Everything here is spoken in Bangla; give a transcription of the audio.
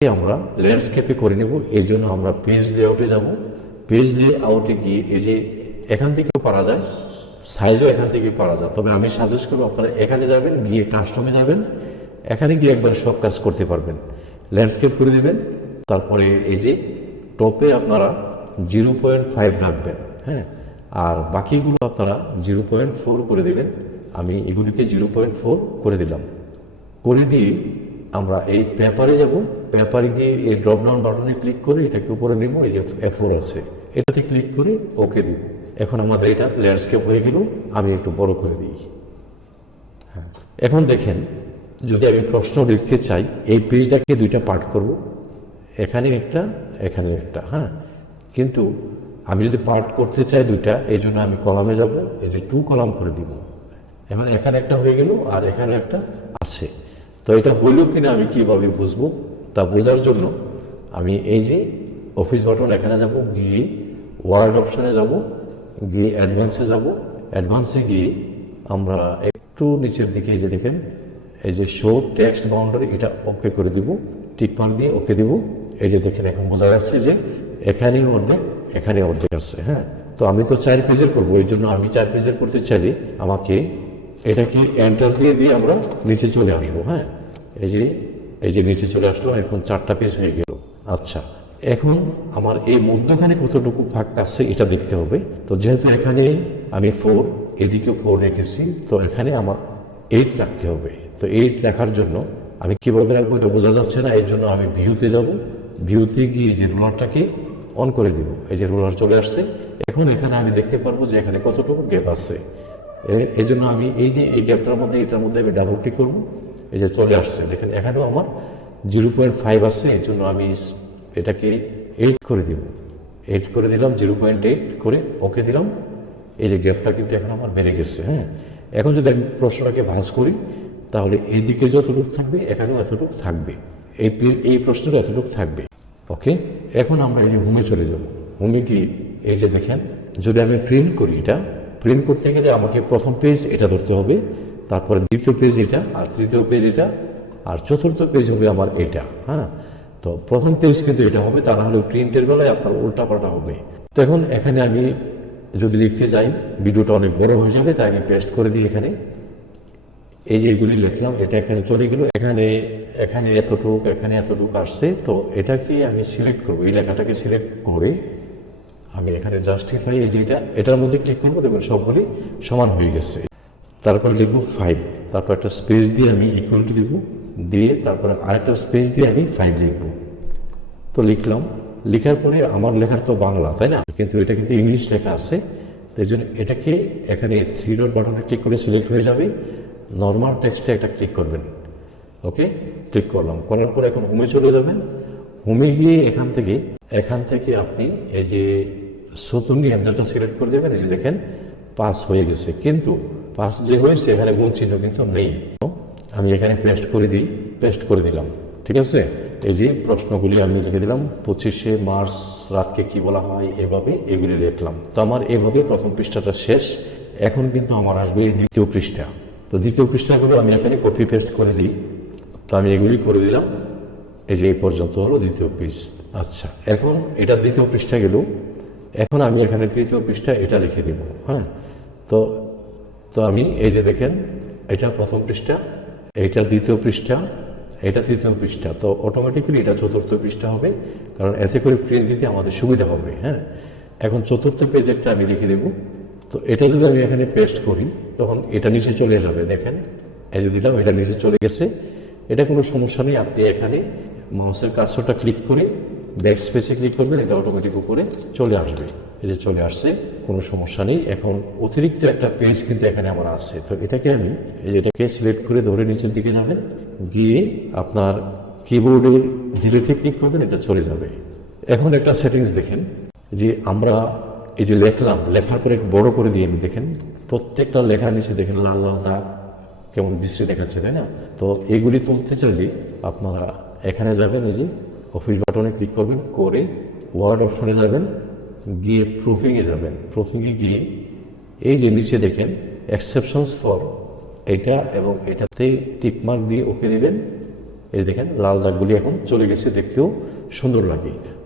আমরা ল্যান্ডস্কেপে করে নেব। এই জন্য আমরা পেজ লেআউটে যাব। পেজ লেআউটে গিয়ে এই যে এখান থেকেও পারা যায়, সাইজও এখান থেকে পারা যায়। তবে আমি সাজেস্ট করবো আপনারা এখানে যাবেন, গিয়ে কাস্টমে যাবেন, এখানে গিয়ে একবার সব কাজ করতে পারবেন। ল্যান্ডস্কেপ করে দেবেন, তারপরে এই যে টপে আপনারা 0.5 রাখবেন, হ্যাঁ, আর বাকিগুলো আপনারা 0.4 করে দেবেন। আমি এগুলিকে 0.4 করে দিলাম। করে দিয়ে আমরা এই পেপারে যাব। পেপারে গিয়ে এই ড্রপ ডাউন বাটনে ক্লিক করে এটাকে উপরে নেব। এই যে A4 আছে, এটাতে ক্লিক করে ওকে দিব। এখন আমাদের এটা ল্যান্ডস্কেপ হয়ে গেল। আমি একটু বড় করে দিই। হ্যাঁ, এখন দেখেন, যদি আমি প্রশ্ন লিখতে চাই, এই পেজটাকে দুইটা পার্ট করব, এখানে একটা, এখানে একটা, হ্যাঁ। কিন্তু আমি যদি পার্ট করতে চাই দুইটা, এই জন্য আমি কলামে যাব, এই যে 2 কলাম করে দিব। এখন এখানে একটা হয়ে গেল আর এখানে একটা আছে। তো এটা হইল কিনা আমি কিভাবে বুঝবো, তা বোঝার জন্য আমি এই যে অফিস বাটন এখানে যাব, গিয়ে ওয়ার্ড অপশনে যাব, গিয়ে অ্যাডভান্সে যাব। অ্যাডভান্সে গিয়ে আমরা একটু নিচের দিকে এই যে দেখেন, এই যে শো টেক্সট বাউন্ডারি, এটা ওকে করে দিব, টিকমার্ক দিয়ে ওকে দিব। এই যে দেখেন, এখন বোঝা যাচ্ছে যে এখানেই অর্ধেক, এখানে অর্ধেক আছে, হ্যাঁ। তো আমি তো 4 পেজের করবো, এই জন্য আমি 4 পেজের করতে চাইলে আমাকে এটাকে এন্টার দিয়ে দিয়ে আমরা নিচে চলে আসবো, হ্যাঁ। এই যে নিচে চলে আসলো, এখন 4টা পেজ হয়ে গেল। আচ্ছা, এখন আমার এই মধ্যখানে কতটুকু ফাঁক আছে এটা দেখতে হবে। তো যেহেতু এখানে আমি 4, এদিকে 4 রেখেছি, তো এখানে আমার 8 রাখতে হবে। তো 8 রাখার জন্য আমি কীভাবে রাখবো এটা বোঝা যাচ্ছে না, এই জন্য আমি ভিউতে যাব। ভিউতে গিয়ে যে রোলারটাকে অন করে দিব। এই যে রোলার চলে আসছে। এখন এখানে আমি দেখতে পারবো যে এখানে কতটুকু গ্যাপ আছে। এই জন্য আমি এই যে এই গ্যাপটার মধ্যে, এটার মধ্যে আমি ডাবল ক্লিক করবো। এই যে চলে আসছে, দেখেন এখানেও আমার 0.5 আছে। এই জন্য আমি এটাকে 8 করে দিব। 8 করে দিলাম, 0.8 করে ওকে দিলাম। এই যে গ্যাপটা কিন্তু এখন আমার বেড়ে গেছে, হ্যাঁ। এখন যদি আমি প্রশ্নটাকে ভাঁজ করি, তাহলে এইদিকে যতটুকু থাকবে এখানেও এতটুকু থাকবে, এই প্রশ্নটা এতটুকু থাকবে। ওকে, এখন আমরা এই যে হোমে চলে যাব। হোমে গিয়ে এই যে দেখেন, যদি আমি প্রিন্ট করি, এটা প্রিন্ট করতে গেলে আমাকে প্রথম পেজ এটা ধরতে হবে, তারপরে দ্বিতীয় পেজ এটা, আর তৃতীয় পেজ এটা, আর চতুর্থ পেজ হবে আমার এটা, হ্যাঁ। তো প্রথম পেজ কিন্তু এটা হবে, তা না হলে প্রিন্টের বেলায় আপনার উল্টাপাল্টা হবে। তো এখন এখানে আমি যদি লিখতে যাই, ভিডিওটা অনেক বড় হয়ে যাবে, তাই আমি পেস্ট করে দিই এখানে। এই যে এগুলি লিখলাম, এটা এখানে চলে গেল। এখানে এতটুক, এখানে এতটুক আসছে। তো এটাকে আমি সিলেক্ট করবো, এই লেখাটাকে সিলেক্ট করে আমি এখানে জাস্টিফাই, এই যে এটার মধ্যে ক্লিক করবো, দেখবেন সবগুলি সমান হয়ে গেছে। তারপর লিখবো 5, তারপর একটা স্পেস দিয়ে আমি ইকুয়াল টু দেবো, দিয়ে তারপরে আরেকটা স্পেস দিয়ে আমি 5 লিখবো। তো লিখলাম, লেখার পরে আমার লেখার তো বাংলা, তাই না, কিন্তু এটা কিন্তু ইংলিশ লেখা আছে। তাই জন্য এটাকে এখানে 3 ডট বাটনে ক্লিক করে সিলেক্ট হয়ে যাবে। নর্মাল টেক্সটে একটা ক্লিক করবেন। ওকে, ক্লিক করলাম, করার পরে এখন হোমে চলে যাবেন। হোমে গিয়ে এখান থেকে আপনি এই যে সতুনি অ্যান্সারটা সিলেক্ট করে দেবেন। এই যে দেখেন 5 হয়ে গেছে, কিন্তু 5 যে হয়েছে এখানে গুণ চিহ্ন কিন্তু নেই। আমি এখানে পেস্ট করে দিই, পেস্ট করে দিলাম, ঠিক আছে। এই যে প্রশ্নগুলি আমি লিখে দিলাম, 25শে মার্চ রাতকে কি বলা হয়, এভাবে এগুলি লিখলাম। তো আমার এভাবে প্রথম পৃষ্ঠাটা শেষ। এখন কিন্তু আমার আসবে দ্বিতীয় পৃষ্ঠা। তো দ্বিতীয় পৃষ্ঠাগুলো আমি এখানে কপি পেস্ট করে দিই। তো আমি এগুলি করে দিলাম। এই যে এই পর্যন্ত হলো দ্বিতীয় পেজ। আচ্ছা, এখন এটা দ্বিতীয় পৃষ্ঠা গেল। এখন আমি এখানে তৃতীয় পৃষ্ঠা এটা লিখে দেব, হ্যাঁ। তো আমি এই যে দেখেন, এটা প্রথম পৃষ্ঠা, এইটা দ্বিতীয় পৃষ্ঠা, এটা তৃতীয় পৃষ্ঠা। তো অটোমেটিক্যালি এটা চতুর্থ পৃষ্ঠা হবে, কারণ এতে করে প্রিন্ট দিতে আমাদের সুবিধা হবে, হ্যাঁ। এখন চতুর্থ পেজেরটা আমি লিখে দেব। তো এটা যদি আমি এখানে পেস্ট করি, তখন এটা নিচে চলে যাবে। দেখেন, এই যে দিলাম, এটা নিচে চলে গেছে। এটা কোনো সমস্যা নেই। আপনি এখানে মাউসের কার্সরটা ক্লিক করে ব্যাক স্পেসে ক্লিক করবেন, এটা অটোমেটিক উপরে চলে আসবে। এই যে চলে আসছে, কোনো সমস্যা নেই। এখন অতিরিক্ত একটা পেজ কিন্তু এখানে আমার আছে। তো এটাকে আমি এটাকে সিলেক্ট করে ধরে নিচের দিকে যাবেন, গিয়ে আপনার কিবোর্ডের ডিলিটে ক্লিক করবেন, এটা চলে যাবে। এখন একটা সেটিংস দেখেন, যে আমরা এই যে লিখলাম, লেখার পরে বড় করে দিয়ে আমি দেখেন প্রত্যেকটা লেখার নিচে দেখেন লাল লাল দাগ কেমন বিশ্রী দেখাচ্ছে, তাই না। তো এগুলি তুলতে চাইলে আপনারা এখানে যাবেন, এই যে অফিস বাটনে ক্লিক করবেন, করে ওয়ার্ড অপশনে যাবেন, গিয়ে প্রুফিংয়ে যাবেন। প্রুফিংয়ে গিয়ে এই যে নিচে দেখেন এক্সেপশনস ফর, এটা এবং এটাতে টিকমার্ক দিয়ে ওকে দেবেন। এই দেখেন লাল দাগগুলি এখন চলে গেছে, দেখতেও সুন্দর লাগে। তো